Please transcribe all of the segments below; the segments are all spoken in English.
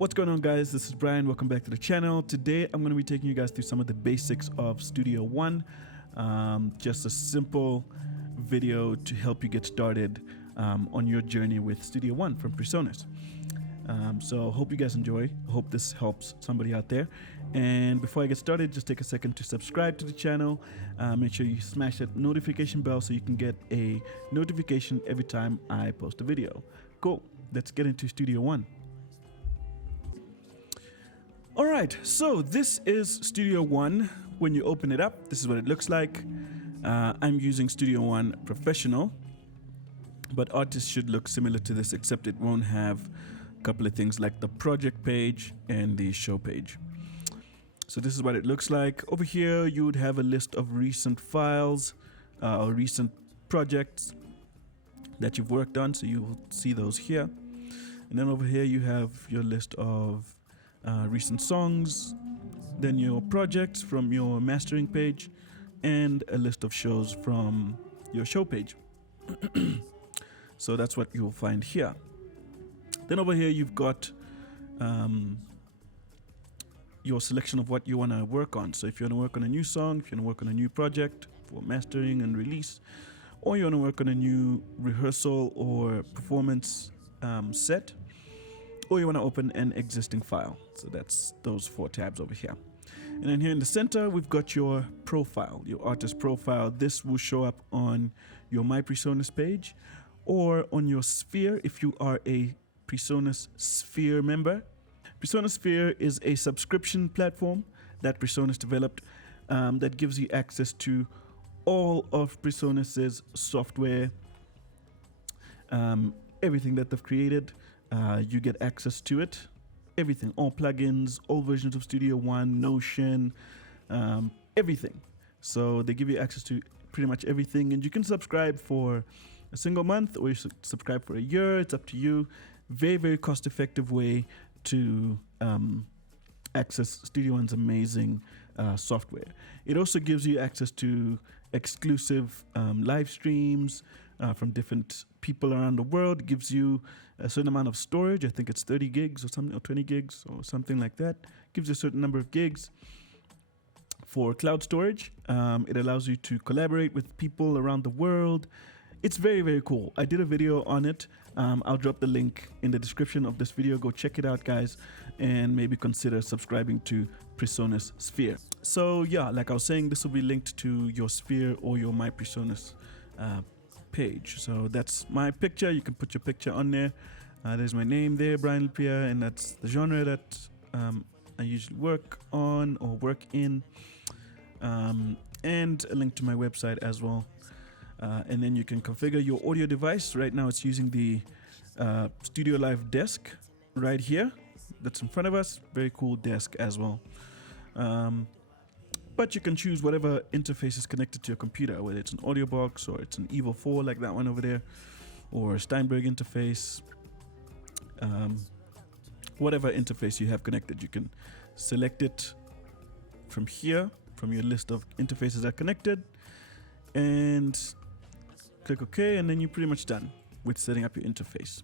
What's going on, guys? This is Brian. Welcome back to the channel. Today I'm going to be taking you guys through some of the basics of Studio One. Just a simple video to help you get started on your journey with Studio One from PreSonus. So hope you guys enjoy. Hope this helps somebody out there. And before I get started, just take a second to subscribe to the channel. Make sure you smash that notification bell so you can get a notification every time I post a video. Cool. Let's get into Studio One. All right, so this is Studio One. When you open it up, this is what it looks like. I'm using Studio One Professional, but artists should look similar to this, except it won't have a couple of things like the project page and the show page. So this is what it looks like. Over here, you would have a list of recent files or recent projects that you've worked on. So you will see those here. And then over here, you have your list of recent songs, then your projects from your mastering page, and a list of shows from your show page. So that's what you'll find here. Then over here you've got your selection of what you want to work on. So if you want to work on a new song, if you want to work on a new project for mastering and release, or you want to work on a new rehearsal or performance set, or you want to open an existing file. So that's those 4 tabs over here. And then here in the center, we've got your profile, your artist profile. This will show up on your My PreSonus page or on your Sphere if you are a PreSonus Sphere member. PreSonus Sphere is a subscription platform that PreSonus developed that gives you access to all of PreSonus's software, everything that they've created. You get access to it, everything, all plugins, all versions of Studio One, Notion, everything. So they give you access to pretty much everything, and you can subscribe for a single month or you subscribe for a year. It's up to you. Very, very cost-effective way to access Studio One's amazing software. It also gives you access to exclusive live streams from different people around the world. It gives you a certain amount of storage. I think it's 30 gigs or something, or 20 gigs or something like that. Gives you a certain number of gigs for cloud storage. It allows you to collaborate with people around the world. It's very, very cool. I did a video on it. I'll drop the link in the description of this video. Go check it out, guys, and maybe consider subscribing to PreSonus Sphere. So yeah, like I was saying, this will be linked to your Sphere or your My PreSonus page. So that's my picture. You can put your picture on there. There's my name there, Brian Lipia, and that's the genre that I usually work on or work in, and a link to my website as well. And then you can configure your audio device. Right now it's using the Studio Live desk right here that's in front of us. Very cool desk as well. But you can choose whatever interface is connected to your computer, whether it's an audio box or it's an Evo 4 like that one over there, or a Steinberg interface. Whatever interface you have connected, you can select it from here, from your list of interfaces that are connected, and click OK, and then you're pretty much done with setting up your interface.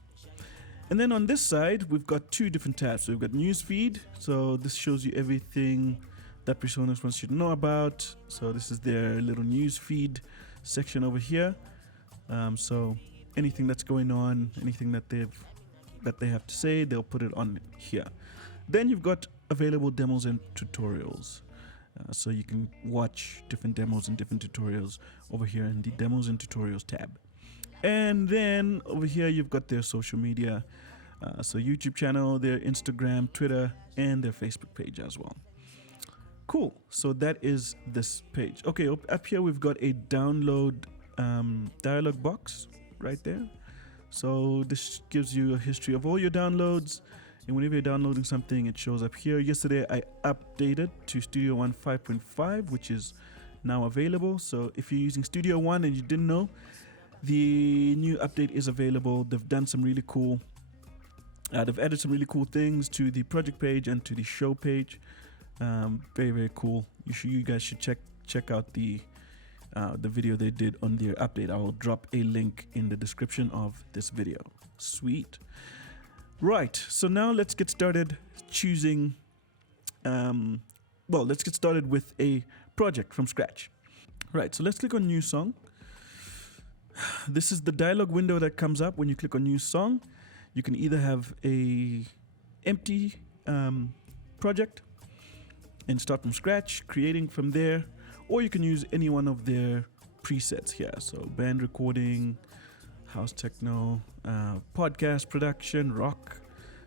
And then on this side, we've got 2 different tabs. So we've got Newsfeed. So this shows you everything that PreSonus wants you to know about. So this is their little Newsfeed section over here. So anything that's going on, anything that they have to say, they'll put it on here. Then you've got available demos and tutorials. So you can watch different demos and different tutorials over here in the demos and tutorials tab. And then over here you've got their social media, so YouTube channel, their Instagram, Twitter, and their Facebook page as well. Cool. So that is this page. Okay, up here we've got a download dialog box right there. So this gives you a history of all your downloads, and whenever you're downloading something, it shows up here. Yesterday I updated to Studio One 5.5, which is now available. So if you're using Studio One and you didn't know, the new update is available. They've done some really cool, they've added some really cool things to the project page and to the show page. Very, very cool. You guys should check out the video they did on their update. I will drop a link in the description of this video. Sweet. Right, so now let's get started choosing, let's get started with a project from scratch. Right, so let's click on new song. This is the dialog window that comes up when you click on new song. You can either have a empty project and start from scratch, creating from there, or you can use any one of their presets here. So band recording, house techno, podcast production, rock.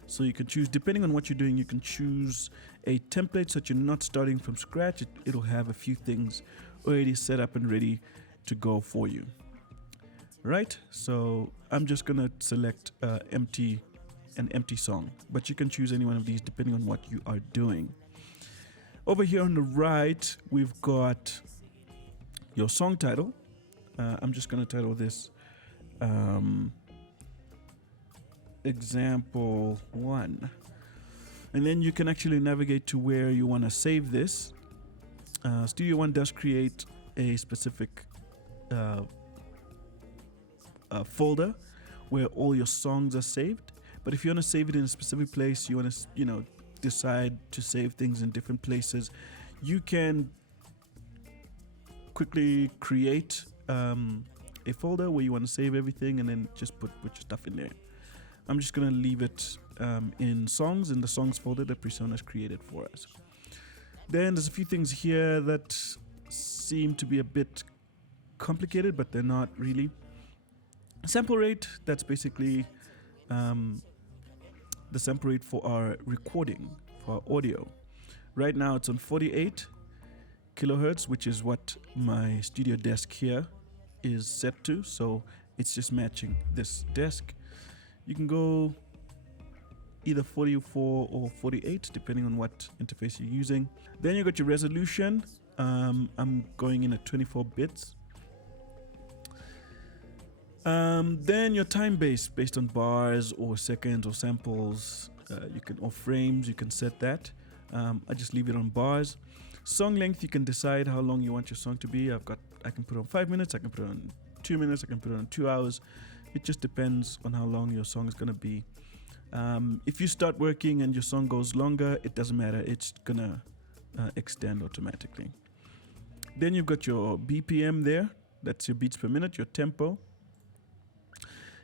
So you can choose, depending on what you're doing, you can choose a template so that you're not starting from scratch. It'll have a few things already set up and ready to go for you. Right, so I'm just gonna select an empty song, but you can choose any one of these depending on what you are doing. Over here on the right, we've got your song title. I'm just gonna title this example 1, and then you can actually navigate to where you want to save this. Studio One does create a specific folder where all your songs are saved, but if you want to save it in a specific place, you want to decide to save things in different places, you can quickly create a folder where you want to save everything and then just put your stuff in there. I'm just gonna leave it in songs, in the songs folder that Persona has created for us. Then there's a few things here that seem to be a bit complicated, but they're not really. Sample rate, that's basically the sample rate for our recording, for our audio. Right now it's on 48 kilohertz, which is what my studio desk here is set to, so it's just matching this desk. You can go either 44 or 48 depending on what interface you're using. Then you got your resolution. I'm going in at 24 bits. Then your time based on bars or seconds or samples, or frames, you can set that. I just leave it on bars. Song length, you can decide how long you want your song to be. I can put it on 5 minutes, I can put it on 2 minutes, I can put it on 2 hours. It just depends on how long your song is gonna be. If you start working and your song goes longer, it doesn't matter, it's gonna extend automatically. Then you've got your BPM there, that's your beats per minute, your tempo.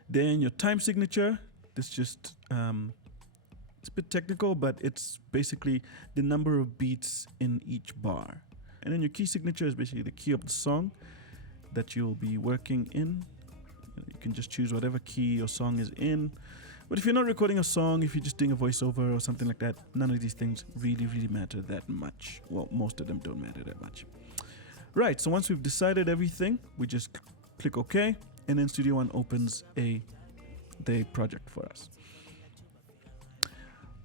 Then your time signature, this just, it's a bit technical, but it's basically the number of beats in each bar. And then your key signature is basically the key of the song that you'll be working in. You can just choose whatever key your song is in. But if you're not recording a song, if you're just doing a voiceover or something like that, none of these things really matter that much. Well, most of them don't matter that much. Right, so once we've decided everything, we just click OK, and then Studio One opens the project for us.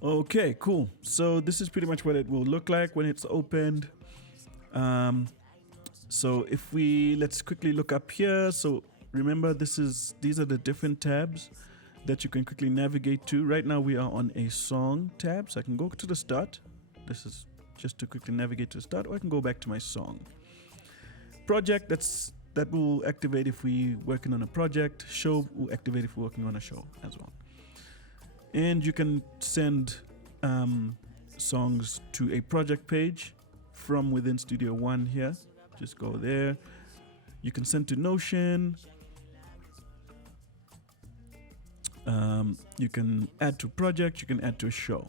Okay, cool. So this is pretty much what it will look like when it's opened. So let's quickly look up here. So remember, these are the different tabs that you can quickly navigate to. Right now we are on a song tab, so I can go to the start. This is just to quickly navigate to the start, or I can go back to my song. Project, that will activate if we're working on a project. Show will activate if we're working on a show as well. And you can send songs to a project page from within Studio One here. Just go there. You can send to Notion. You can add to project. You can add to a show.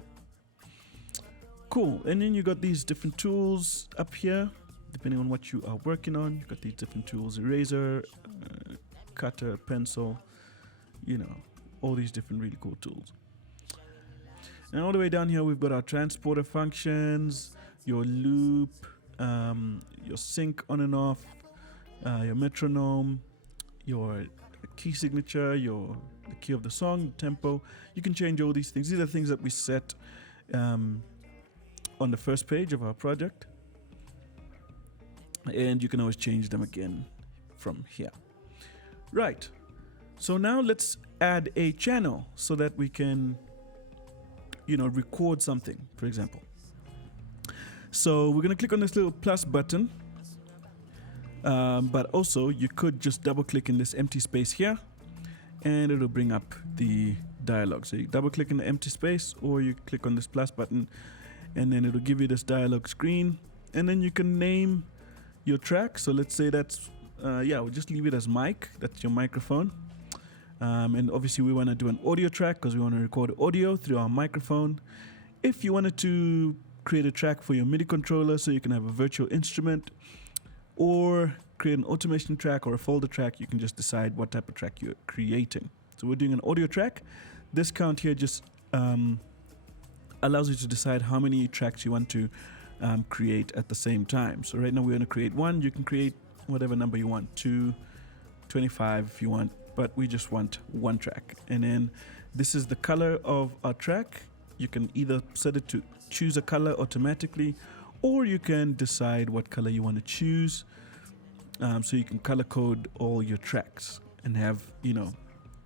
Cool. And then you got these different tools up here, depending on what you are working on. You got these different tools: eraser, cutter, pencil. All these different really cool tools. And all the way down here, we've got our transporter functions, your loop, your sync on and off, your metronome, your key signature, the key of the song, tempo. You can change all these things. These are things that we set on the first page of our project. And you can always change them again from here. Right. So now let's add a channel so that we can record something, for example. So we're going to click on this little plus button. But also you could just double click in this empty space here and it'll bring up the dialog. So you double click in the empty space, or you click on this plus button, and then it'll give you this dialog screen, and then you can name your track. So let's say that's we'll just leave it as mic. That's your microphone. And obviously we want to do an audio track because we want to record audio through our microphone. If you wanted to create a track for your MIDI controller so you can have a virtual instrument, or create an automation track or a folder track, you can just decide what type of track you're creating. So we're doing an audio track. This count here just allows you to decide how many tracks you want to create at the same time. So right now we're going to create one. You can create whatever number you want, 2, 25 if you want, but we just want one track. And then this is the color of our track. You can either set it to choose a color automatically, or you can decide what color you want to choose. So you can color code all your tracks and have,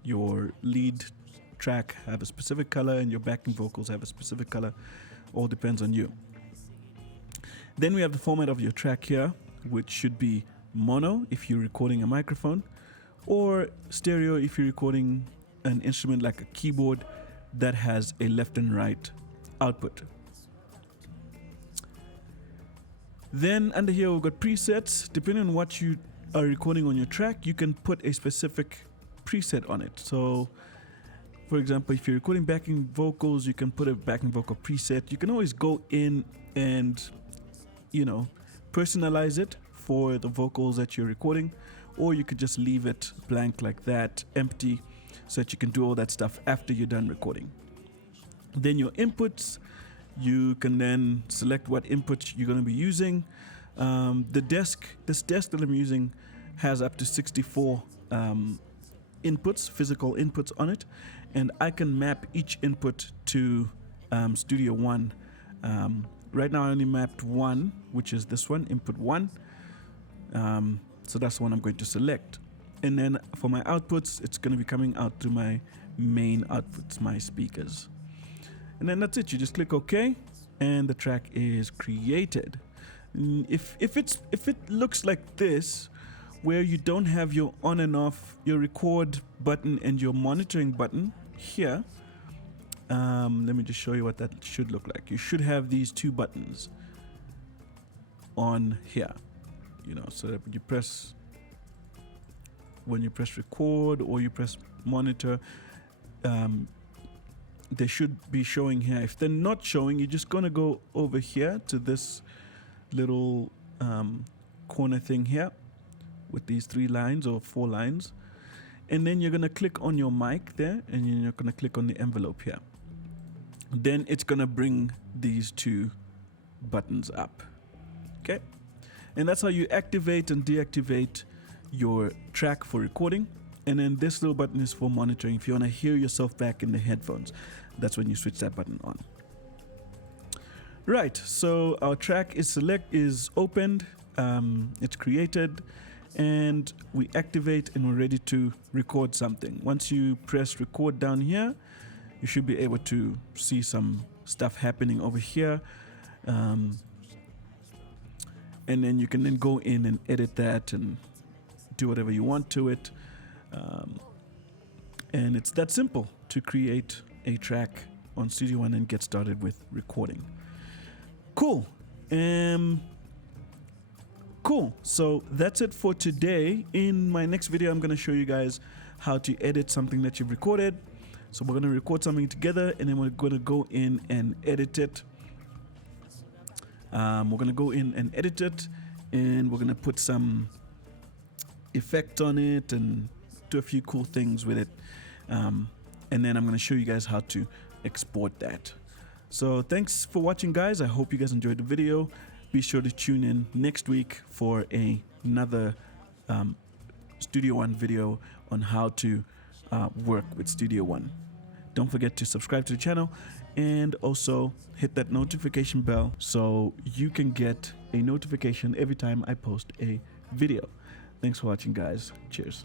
your lead track have a specific color and your backing vocals have a specific color. All depends on you. Then we have the format of your track here, which should be mono if you're recording a microphone, or stereo if you're recording an instrument like a keyboard that has a left and right output. Then under here we've got presets. Depending on what you are recording on your track, you can put a specific preset on it. So for example, if you're recording backing vocals, you can put a backing vocal preset. You can always go in and personalize it for the vocals that you're recording, or you could just leave it blank like that, empty, so that you can do all that stuff after you're done recording. Then your inputs, you can then select what input you're going to be using. This desk that I'm using has up to 64 inputs, physical inputs on it, and I can map each input to Studio One. Right now I only mapped one, which is this one, input 1. So that's the one I'm going to select. And then for my outputs, it's going to be coming out through my main outputs, my speakers. And then that's it. You just click OK, and the track is created. If it looks like this, where you don't have your on and off, your record button and your monitoring button here, let me just show you what that should look like. You should have these two buttons on here, so that when you press record or you press monitor, they should be showing here. If they're not showing, you're just gonna go over here to this little corner thing here with these 3 lines or 4 lines, and then you're gonna click on your mic there, and you're gonna click on the envelope here. Then it's gonna bring these 2 buttons up. Okay, and that's how you activate and deactivate your track for recording. And then this little button is for monitoring. If you want to hear yourself back in the headphones, that's when you switch that button on. Right, so our track is opened, it's created, and we activate, and we're ready to record something. Once you press record down here, you should be able to see some stuff happening over here. And then you can then go in and edit that and do whatever you want to it. And it's that simple to create a track on Studio One and get started with recording. Cool. Cool. So that's it for today. In my next video, I'm going to show you guys how to edit something that you've recorded. So we're going to record something together, and then we're going to go in and edit it. And we're going to put some effect on it and do a few cool things with it. And then I'm going to show you guys how to export that. So thanks for watching, guys. I hope you guys enjoyed the video. Be sure to tune in next week for another Studio One video on how to work with Studio One. Don't forget to subscribe to the channel and also hit that notification bell so you can get a notification every time I post a video. Thanks for watching, guys. Cheers.